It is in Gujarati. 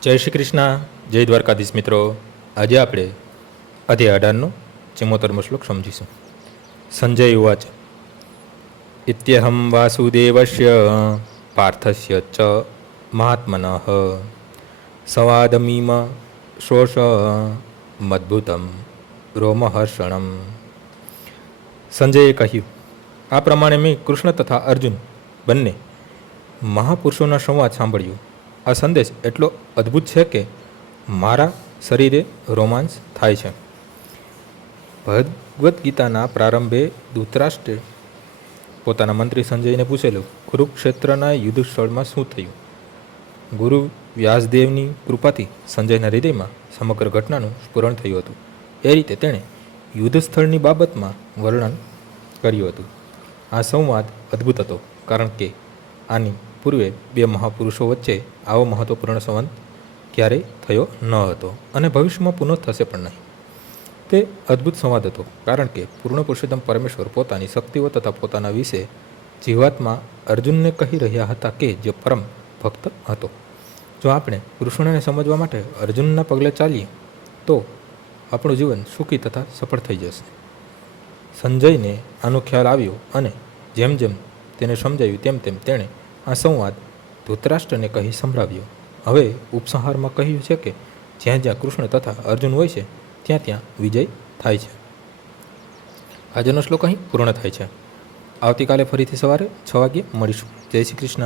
જય શ્રી કૃષ્ણ, જય દ્વારકાધીશ મિત્રો. આજે આપણે અધ્યાય 18નો 74મો શ્લોક સમજીશું. સંજય ઉવાચ ઇત્યહમ વાસુદેવસ્ય પાર્થસ્ય ચ મહાત્મનઃ સંવાદમીમ શોષ મદ્ભુતમ રોમહર્ષણમ. સંજયે કહ્યું, આ પ્રમાણે મેં કૃષ્ણ તથા અર્જુન બંને મહાપુરુષોના સંવાદ સાંભળ્યો. આ સંદેશ એટલો અદ્ભુત છે કે મારા શરીરે રોમાંચ થાય છે. ભગવદ્ ગીતાના પ્રારંભે ધૃતરાષ્ટ્રે પોતાના મંત્રી સંજયને પૂછેલું, કુરુક્ષેત્રના યુદ્ધ સ્થળમાં શું થયું? ગુરુ વ્યાસદેવની કૃપાથી સંજયના હૃદયમાં સમગ્ર ઘટનાનું સ્ફુરણ થયું હતું. એ રીતે તેણે યુદ્ધ સ્થળની બાબતમાં વર્ણન કર્યું હતું. આ સંવાદ અદ્ભુત હતો, કારણ કે આની પૂર્વે બે મહાપુરુષો વચ્ચે આવો મહત્વપૂર્ણ સંવાદ ક્યારેય થયો ન હતો અને ભવિષ્યમાં પુનઃ થશે પણ નહીં. તે અદ્ભુત સંવાદ હતો, કારણ કે પૂર્ણ પુરુષોત્તમ પરમેશ્વર પોતાની શક્તિઓ તથા પોતાના વિશે જીવાત્મા અર્જુનને કહી રહ્યા હતા કે જે પરમ ભક્ત હતો. જો આપણે કૃષ્ણને સમજવા માટે અર્જુનના પગલે ચાલીએ તો આપણું જીવન સુખી તથા સફળ થઈ જશે. સંજયને આનો ખ્યાલ આવ્યો અને જેમ જેમ તેને સમજાયું તેમ તેમ તેણે આ સંવાદ ધૃતરાષ્ટ્રને કહી સંભળાવ્યો. હવે ઉપસંહારમાં કહ્યું છે કે જ્યાં જ્યાં કૃષ્ણ તથા અર્જુન હોય છે ત્યાં ત્યાં વિજય થાય છે. આજનો શ્લોક અહીં પૂર્ણ થાય છે. આવતીકાલે ફરીથી સવારે 6 વાગ્યે મળીશું. જય શ્રી કૃષ્ણ.